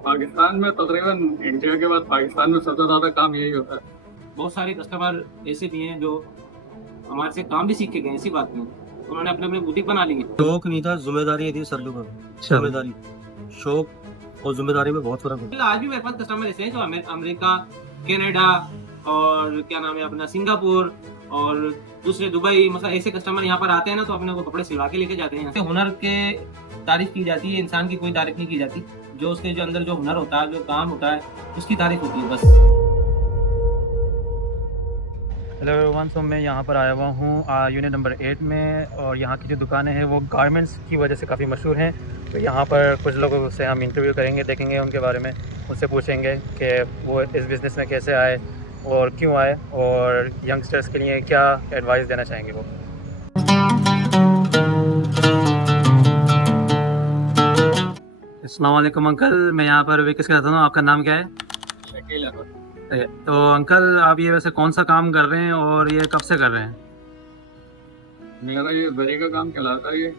पाकिस्तान में तकरीबन इंडिया के बाद पाकिस्तान में सबसे ज़्यादा काम यही होता है। बहुत सारे कस्टमर ऐसे भी हैं जो हमारे से काम भी सीख के गए, ऐसी बात नहीं है। उन्होंने अपने अपने बुटीक बना ली है। शौक नहीं था, जिम्मेदारी थी सर लोगों की। जिम्मेदारी, शौक और जिम्मेदारी में बहुत फर्क होता आज भी मेरे पास कस्टमर ऐसे हैं जो अमेरिका, कनाडा और क्या नाम है अपना सिंगापुर और दूसरे दुबई, मतलब ऐसे कस्टमर यहाँ पर आते हैं ना, तो अपने को कपड़े सिलवा के लेके जाते हैं। हुनर के तारीफ की जाती है, इंसान की कोई तारीफ नहीं की जाती। जो उसके जो अंदर जो हुनर होता है, जो काम होता है, उसकी तारीफ होती है बस। हेलो एवरीवन, सो मैं यहाँ पर आया हुआ हूँ यूनिट नंबर 8 में, और यहाँ की जो दुकानें हैं वो गारमेंट्स की वजह से काफ़ी मशहूर हैं। तो यहाँ पर कुछ लोगों से हम इंटरव्यू करेंगे, देखेंगे उनके बारे में, उनसे पूछेंगे कि वो इस बिज़नेस में कैसे आए और क्यों आए, और यंगस्टर्स के लिए क्या एडवाइस देना चाहेंगे वो। अस्सलाम वालेकुम अंकल, मैं यहाँ पर विकेस कहता हूँ, आपका नाम क्या है? शकील अहमद। तो अंकल, आप ये वैसे कौन सा काम कर रहे हैं और ये कब से कर रहे हैं? मेरा ये जरी का काम कहलाता है। ये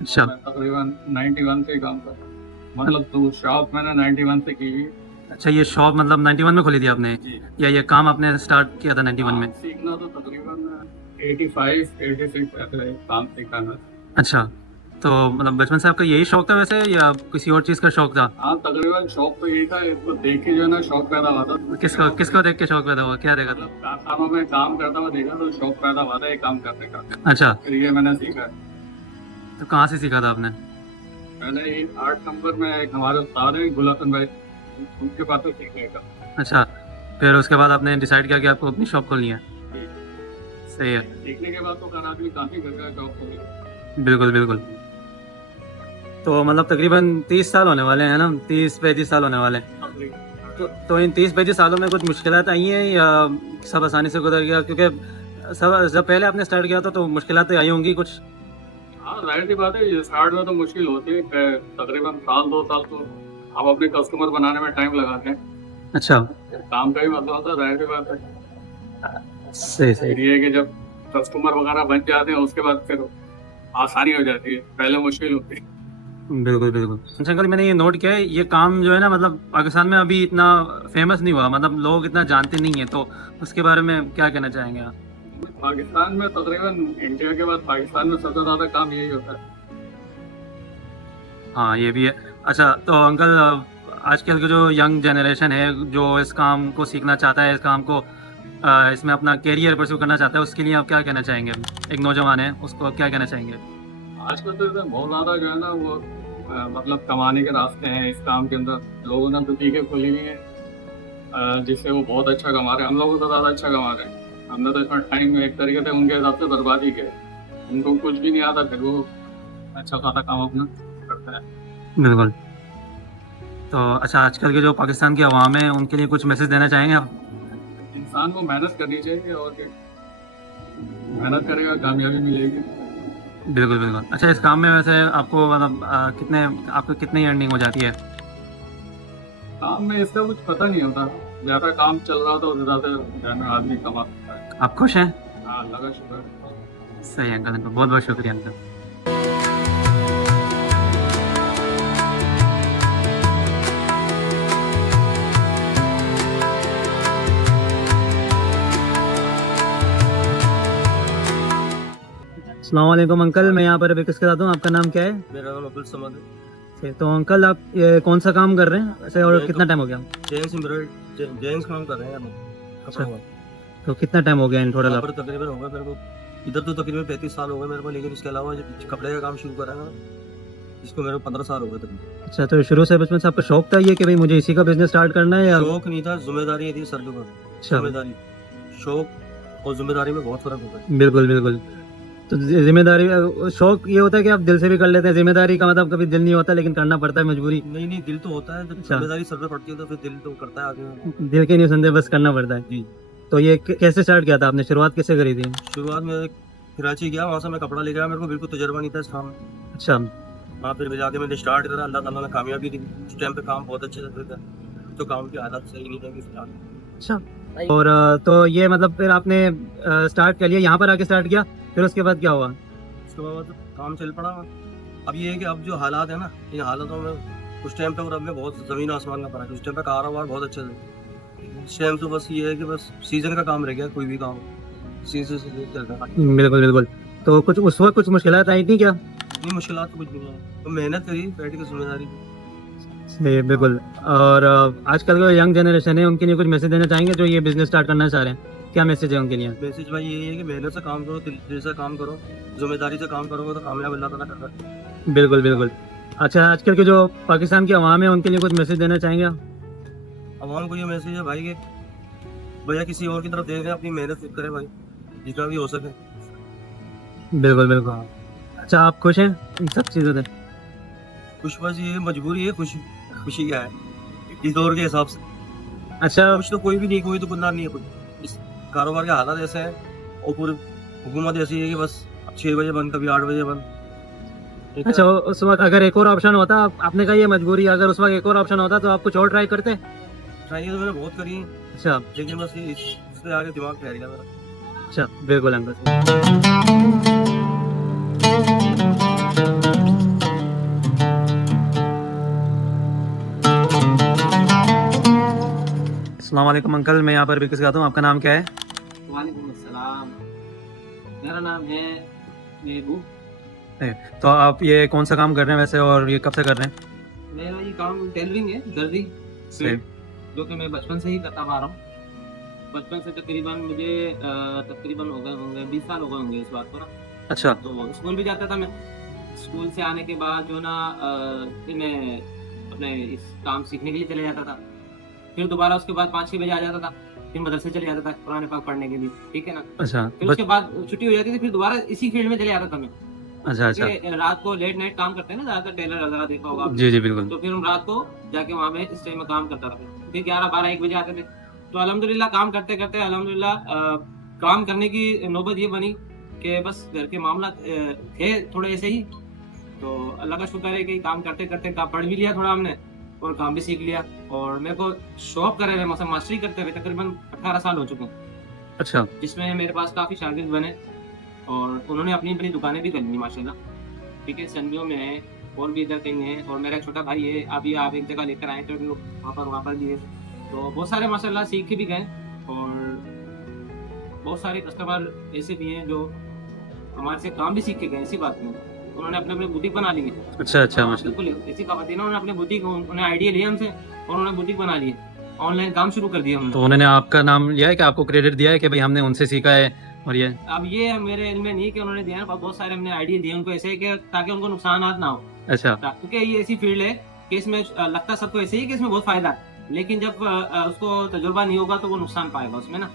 अच्छा मैं तकरीबन 91 से काम कर रहा हूँ। मतलब तो शॉप मैंने 91 से की हुई। अच्छा, ये शॉप मतलब 91 में खोली थी आपने, जी। या ये काम आपने स्टार्ट किया था 91 में? सीखना तो तकरीबन 85-86 ऐसे काम सीखा था। अच्छा, तो मतलब बचपन से आपका यही शौक था वैसे, या किसी और चीज़ का शौक था? हाँ, तकरीबन शौक तो यही था। इसको देख के जो है ना शौक पैदा हुआ था। किसको किसको देख के शौक पैदा हुआ, क्या देखा था? मतलब कारखानों में काम करता हुआ देखा तो शौक पैदा हुआ था ये काम करने का। अच्छा, फिर ये मैंने सीखा। तो कहाँ से सीखा था आपने? मैंने ये 8 नंबर में एक हमारे उस्ताद है गुलासन भाई, उनके पास से सीखने का। अच्छा, फिर उसके बाद आपने डिसाइड किया कि आपको अपनी शॉप खोलनी है। सही है, सीखने के बाद तो कर आदमी काफी कर रहा है जॉब को। बिल्कुल बिल्कुल। तो मतलब तकरीबन 30 साल होने वाले हैं ना, 30-35 साल होने वाले हैं। तो इन 30-35 सालों में कुछ मुश्किलात आई हैं या सब आसानी से गुजर गया? क्योंकि सब जब पहले आपने स्टार्ट किया था तो मुश्किलात तो आई होंगी कुछ। हाँ, जाहिर सी बात है, ये स्टार्ट में तो मुश्किल होती है। तकरीबन साल 2 साल तो आप अपने कस्टमर बनाने में टाइम लगाते हैं। अच्छा, काम का भी मतलब होता है, जाहिर सी बात है। सही सही। फिर ये है कि जब कस्टमर वगैरह बन जाते हैं उसके बाद फिर आसानी हो जाती है, पहले मुश्किल होती है। बिल्कुल बिल्कुल। अच्छा अंकल, मैंने ये नोट किया है, ये काम जो है ना, मतलब पाकिस्तान में अभी इतना फेमस नहीं हुआ, मतलब लोग इतना जानते नहीं हैं, तो उसके बारे में क्या कहना चाहेंगे आप? पाकिस्तान में तकरीबन इंडिया के बाद पाकिस्तान में सबसे ज्यादा काम यही होता है। हाँ, ये भी है। अच्छा, तो अंकल, आजकल की जो यंग जनरेशन है जो इस काम को सीखना चाहता है, इस काम को इसमें अपना कैरियर परस्यू करना चाहता है, उसके लिए आप क्या कहना चाहेंगे? एक नौजवान है, उसको क्या कहना चाहेंगे? आजकल तो इसमें बहुत ज्यादा जो है ना वो मतलब कमाने के रास्ते हैं इस काम के अंदर। लोगों ने बुटीकें खोली हुई हैं जिससे वो बहुत अच्छा कमा रहे हैं। हम लोगों से ज़्यादा अच्छा कमा रहे हैं। हमने तो इतना टाइम एक तरीके से उनके हिसाब से बर्बाद ही किया। उनको कुछ भी नहीं आता, फिर वो अच्छा खासा काम अपना करता है। बिल्कुल। तो अच्छा, आजकल के जो पाकिस्तान की अवाम है उनके लिए कुछ मैसेज देना चाहेंगे आप? इंसान को मेहनत करनी चाहिए और क्या, मेहनत करेगा कामयाबी मिलेगी। बिल्कुल बिल्कुल। अच्छा, इस काम में वैसे आपको मतलब आपको कितनी अर्निंग हो जाती है? काम में इसका कुछ पता नहीं होता। ज़्यादा काम चल रहा तो ज़्यादा आदमी कमा सकता है। आप खुश हैं? हाँ, लगा शुक्र। सही है अंकल, बहुत बहुत शुक्रिया अंकल। अस्सलाम वालेकुम अंकल, मैं यहाँ पर विकेस के साथ हूँ, आपका नाम क्या है? मेरा नाम अब्दुल समद है। तो अंकल, आप ये कौन सा काम कर रहे हैं वैसे, और कितना टाइम हो गया? जेंट्स काम कर रहे हैं कपड़ों का। तो कितना टाइम हो गया इन टोटल? यहाँ पर तकरीबन हो गया मेरे को, इधर तो तकरीबन 35 साल हो गए मेरे को, लेकिन इसके अलावा जो कपड़े का काम शुरू करा ना, इसको मेरे को 15 साल हो गए तकरीबन। अच्छा, तो शुरू से बचपन से आपका शौक था ये कि भाई मुझे इसी का बिजनेस स्टार्ट करना है, या? शौक नहीं था, जिम्मेदारी थी सर लोगों की। अच्छा, जिम्मेदारी, शौक और जिम्मेदारी में बहुत फर्क होता है। बिल्कुल बिल्कुल। तो जिम्मेदारी, शौक ये होता है कि आप दिल से भी कर लेते हैं, जिम्मेदारी का मतलब कभी दिल नहीं होता लेकिन करना पड़ता है, मजबूरी। नहीं, दिल तो होता है, जब जिम्मेदारी सर पे पड़ती है तो फिर दिल तो करता है आदमी। दिल के नहीं सुनते, बस करना पड़ता है जी। तो ये कैसे स्टार्ट किया था आपने, शुरुआत कैसे करी थी? शुरुआत में कराची गया, वहाँ से मैं कपड़ा लेके आया, मेरे को बिल्कुल तजुर्बा नहीं था इस काम में। अच्छा, वहाँ फिर जाके मैंने स्टार्ट करा, अल्लाह ताला ने कामयाबी दी। उस टाइम पे काम बहुत अच्छे से था, तो काम की हालत सही नहीं थी फिलहाल। अच्छा। और तो ये मतलब फिर आपने स्टार्ट कर लिया, यहाँ पर आके स्टार्ट किया, फिर उसके बाद क्या हुआ? उसके बाद काम चल पड़ा। अब ये है कि अब जो हालात है ना, इन हालातों में उस टाइम पे और अब में बहुत ज़मीन आसमान का फ़र्क है। उस टाइम पे कारोबार बहुत अच्छे थे। इस टाइम तो बस ये है कि बस सीज़न का काम रह गया, कोई भी काम सीज़न से चल रहा है। बिल्कुल बिल्कुल। तो कुछ उस वक्त कुछ मुश्किलात आई थी क्या? नहीं, मुश्किलात तो कुछ नहीं है, तो मेहनत करी, बैठ के ज़िम्मेदारी जी बिल्कुल। और आजकल का यंग जनरेशन है, उनके लिए कुछ मैसेज देना चाहेंगे जो ये बिजनेस स्टार्ट करना चाह रहे हैं? क्या मैसेज है उनके लिए? मैसेज भाई यही है कि मेहनत से काम करो, दिल से काम करो, जिम्मेदारी से काम करोगे तो कामयाब अल्लाह ताला कर रहा है। बिल्कुल बिल्कुल। अच्छा, आजकल के जो पाकिस्तान की आवाम है उनके लिए कुछ मैसेज देना चाहेंगे आप? अवाम को ये मैसेज है भाई कि भैया किसी और की तरफ देख रहे हैं, अपनी मेहनत खुद करें भाई, जितना भी हो सके। बिल्कुल बिल्कुल। अच्छा, आप खुश हैं इन सब चीज़ों से? खुश बस ये मजबूरी है, खुशी क्या है इस दौर के हिसाब से। अच्छा खुश तो कोई भी नहीं, कोई तो गुनाह नहीं है। कुछ इस कारोबार के हालात ऐसे हैं और पूरी हुकूमत ऐसी है कि बस 6 बजे बंद, कभी 8 बजे बंद। अच्छा, उस वक्त अगर एक और ऑप्शन होता, आपने कहा ये मजबूरी, अगर उस वक्त एक और ऑप्शन होता तो आप कुछ और ट्राई करते? ट्राई तो मैंने बहुत करी है, अच्छा लेकिन बस ये इससे आगे दिमाग ठहर गया मेरा। अच्छा, बिल्कुल अंकल। अस्सलाम वालेकुम अंकल, मैं यहाँ पर भी किसी आता हूँ। आपका नाम क्या है? वालेकुम अस्सलाम। मेरा नाम है महबूब। तो आप ये कौन सा काम कर रहे हैं वैसे, और ये कब से कर रहे हैं? मेरा ये काम टेलरिंग है, दर्जी सही। जो कि मैं बचपन से ही करता आ रहा हूँ। बचपन से तकरीबन मुझे तकरीबन हो गए होंगे 20 साल हो गए होंगे इस बात को ना। अच्छा तो स्कूल भी जाता था मैं। स्कूल से आने के बाद जो ना फिर मैं अपने इस काम सीखने के लिए चले जाता था। फिर दोबारा उसके बाद 5-6 बजे आ जाता था, फिर मदरसे चले जाता था कुरान पाक पढ़ने के लिए, ठीक है ना। अच्छा फिर उसके बाद छुट्टी हो जाती थी, फिर दोबारा इसी फील्ड में चले जाता था मैं। अच्छा अच्छा। क्योंकि रात को लेट नाइट काम करते हैं ना ज्यादातर, टेलर वगैरह देखा होगा आपने। जी जी बिल्कुल। तो फिर हम रात को जाके वहाँ पे इस टाइम में काम करता था। फिर 11-12-1 बजे आते थे। तो अल्हम्दुलिल्लाह काम करते करते अल्हम्दुलिल्लाह काम करने की नौबत ये बनी कि बस घर के मामला थे थोड़े ऐसे ही। तो अल्लाह का शुक्र है कि काम करते करते काम पढ़ भी लिया थोड़ा हमने, और काम भी सीख लिया। और मेरे को शौक करे हुए, मतलब मास्टरी करते हुए तकरीबन 18 साल हो चुके हैं, अच्छा जिसमें मेरे पास काफ़ी शागिर्द बने और उन्होंने अपनी अपनी दुकानें भी कर ली माशाल्लाह, ठीक है। सन्नियों में है और भी इधर कहीं है, और मेरा एक छोटा भाई है, अभी आप एक जगह लेकर आए तो हम लोग वहाँ पर भी है। तो बहुत सारे माशाल्लाह सीख के भी गए, और बहुत सारे कस्टमर ऐसे भी हैं जो हमारे से काम भी सीख के गए, ऐसी बात नहीं। उन्होंने अपने अपने बुटीक बना ली है। अच्छा अच्छा माशाल्लाह। बिल्कुल ऐसी खवातीन उन्होंने अपने बुटीक, उन्हें आइडिया लिया हमसे और उन्होंने बुटीक बना ली है, ऑनलाइन काम शुरू कर दिया हमने। तो उन्होंने आपका नाम लिया है कि आपको क्रेडिट दिया है कि भाई हमने उनसे सीखा है? और ये अब ये मेरे इल्म में नहीं कि उन्होंने दिया ना, बहुत सारे हमने आइडिया दिए उनको ऐसे कि ताकि उनको नुकसान ना हो। अच्छा क्योंकि ये ऐसी फील्ड है कि इसमें लगता सबको ऐसे ही कि इसमें बहुत फायदा है, लेकिन जब उसको तजुर्बा नहीं होगा तो वो नुकसान पाएगा उसमें ना।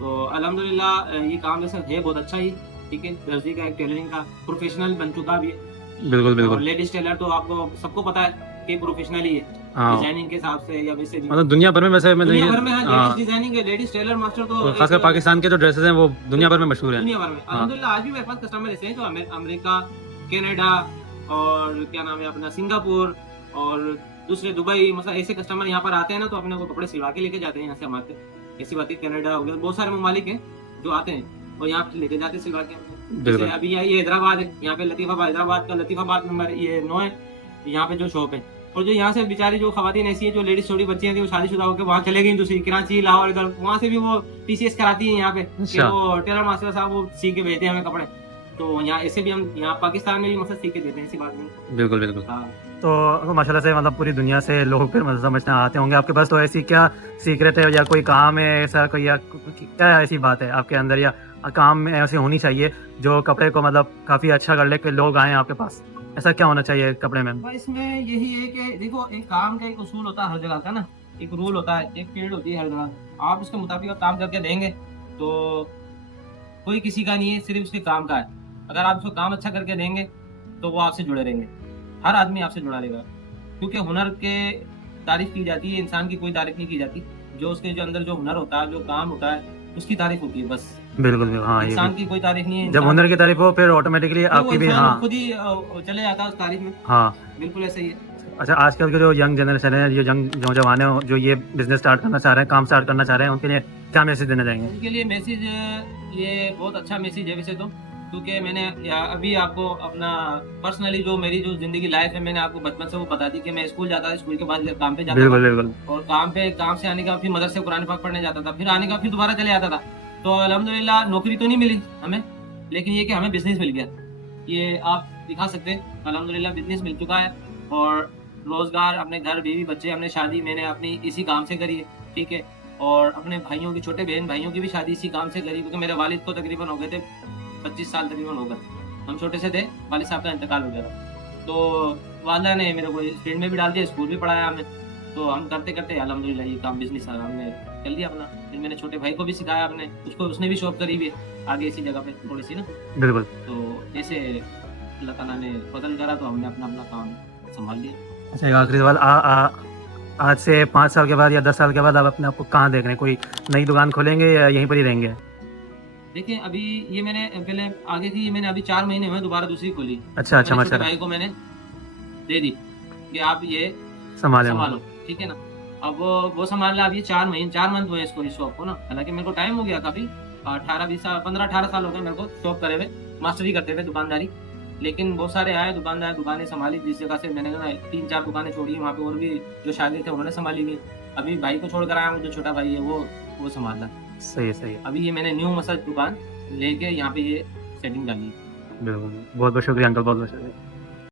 तो अल्हम्दुलिल्लाह ये काम वैसे है बहुत अच्छा ही, ठीक है। दर्जी का एक टेलरिंग का प्रोफेशनल बन चुका भी है। बिल्कुल बिल्कुल। लेडीज टेलर तो आपको सबको पता है कि प्रोफेशनल ही है, हाँ डिजाइनिंग के हिसाब से या वैसे भी। मतलब दुनिया भर में वैसे मैं दुनिया भर में हाँ, लेडीज डिजाइनिंग है, लेडीज टेलर मास्टर तो और खासकर पाकिस्तान के जो ड्रेसेस हैं वो दुनिया भर में मशहूर हैं। दुनिया भर में अल्हम्दुलिल्लाह आज भी मेरे पास कस्टमर ऐसे हैं जो अमेरिका, कनाडा और क्या नाम है अपना सिंगापुर और दूसरे दुबई, मतलब ऐसे कस्टमर यहाँ पर आते हैं ना, तो अपने को कपड़े सिलवा के लेके जाते हैं यहाँ से हमारे। ऐसी बात है, कनाडा हो गया, बहुत सारे ममालिक हैं जो आते हैं और यहाँ पे लेके जाते हैं सिलवा के। बिल्कुल। जैसे अभी ये हैदराबाद है, यहाँ पे लतीफाबाद, हैदराबाद का लतीफाबाद नंबर ये 9 है यहाँ पे जो शॉप है। और जो यहाँ से बेचारी जो खवातीन ऐसी है जो लेडीज छोटी बच्चियां थी वो शादीशुदा होकर वहाँ चले गई दूसरी कराची, लाहौर, इधर वहाँ से भी वो TCS कराती है यहाँ पे कि अच्छा। वो टेलर मास्टर साहब वो सीख के भेजते हैं हमें कपड़े। तो यहाँ ऐसे भी हम यहाँ पाकिस्तान में भी मतलब सीख के देते हैं, ऐसी बात नहीं। बिल्कुल बिल्कुल। हाँ तो माशाल्लाह से मतलब पूरी दुनिया से लोग फिर मतलब समझना आते होंगे आपके पास। तो ऐसी क्या सीक्रेट है या कोई काम है ऐसा कोई, या क्या ऐसी बात है आपके अंदर या काम में ऐसी होनी चाहिए जो कपड़े को मतलब काफ़ी अच्छा कर ले कि लोग आएँ आपके पास? ऐसा क्या होना चाहिए कपड़े में? भाई इसमें यही है कि देखो एक काम का एक उसूल होता है हर जगह का ना, एक रूल होता है, एक फील्ड होती है हर जगह। आप उसके मुताबिक काम करके देंगे तो कोई किसी का नहीं है, सिर्फ उसके काम का है। अगर आप उसको काम अच्छा करके देंगे तो वो आपसे जुड़े रहेंगे, हर आदमी आपसे जुड़ा रहेगा। क्योंकि हुनर के तारीफ की जाती है, इंसान की कोई तारीफ नहीं की जाती। जो उसके जो अंदर जो हुनर होता है, जो काम होता है, उसकी तारीफ होती है बस। बिल्कुल बिल्कुल। हाँ ये इंसान भी। की कोई तारीफ नहीं है। जब हुनर की तारीफ हो फिर ऑटोमेटिकली वो आपकी भी। इंसान हाँ खुद ही चले जाता है उस तारीफ में। हाँ। बिल्कुल ऐसे ही है। अच्छा, आजकल के जो यंग जनरेशन है, जो यंग नौजवान है जो ये बिजनेस स्टार्ट करना चाह रहे हैं, काम स्टार्ट करना चाह रहे हैं, उनके लिए क्या मैसेज देना चाहेंगे? उनके लिए मैसेज ये बहुत अच्छा मैसेज है वैसे तो, क्योंकि मैंने अभी आपको अपना पर्सनली जो मेरी जो जिंदगी लाइफ है मैंने आपको बचपन से वो बता दी कि मैं स्कूल जाता था, स्कूल के बाद काम पे जाता बिल्कुल था, बिल्कुल। और काम से आने का फिर मदरसे कुरान पाक पढ़ने जाता था, फिर आने का फिर दोबारा चले आता था। तो अल्हम्दुलिल्लाह नौकरी तो नहीं मिली हमें, लेकिन ये कि हमें बिजनेस मिल गया, ये आप दिखा सकते हैं। अल्हम्दुलिल्लाह बिजनेस मिल चुका है और रोजगार, अपने घर, बीवी, बच्चे, हमने शादी मैंने अपनी इसी काम से करी है, ठीक है। और अपने भाइयों की, छोटे बहन भाइयों की भी शादी इसी काम से करी, क्योंकि मेरे वालिद को तकरीबन हो गए थे 25 साल तकरीबन हो गए, हम छोटे से थे, वालिद साहब का इंतकाल हो गया था। तो वालदा ने मेरे को फील्ड में भी डाल दिया, स्कूल भी पढ़ाया हमें। तो हम करते करते अल्हम्दुलिल्लाह ये काम बिजनेस हमने कर लिया अपना। फिर मैंने छोटे भाई को भी सिखाया अपने, उसने भी शॉप करी हुई है आगे इसी जगह पे थोड़ी सी ना। बिल्कुल। तो जैसे अल्लाह ताला ने फजल करा तो हमने अपना अपना काम संभाल लिया। अच्छा, एक आखिरी सवाल, आज से 5 साल के बाद या 10 साल के बाद आप अपने आप को कहाँ देख रहे हैं? कोई नई दुकान खोलेंगे या यहीं पर ही रहेंगे? देखिए अभी ये मैंने पहले आगे की, ये मैंने अभी 4 महीने हुए दोबारा दूसरी खोली। अच्छा अच्छा, मैंने छोटे माशाल्लाह। भाई को मैंने दे दी कि आप ये संभालें। संभालो, ठीक है ना। अब वो संभाल रहा, अब ये 4 मंथ हुए इसको, इस शॉप को ना। हालांकि मेरे को टाइम हो गया काफी, 18-20 साल, 15-18 साल हो गए मेरे को शॉप करे हुए, मास्टरी करते हुए दुकानदारी। लेकिन बहुत सारे आए दुकानदार, दुकानें संभाली, जिस जगह से मैंने ना 3-4 दुकानें छोड़ी वहाँ पे और भी जो शागिर्द थे उन्होंने संभाली हुई। अभी भाई को छोड़ कर आया हूँ, जो छोटा भाई है वो संभाल रहा है। सही है, सही है। अभी ये मैंने न्यू मसाज दुकान लेके यहाँ पे ये सेटिंग डाली है। बिल्कुल, बहुत बहुत शुक्रिया अंकल, बहुत बहुत शुक्रिया।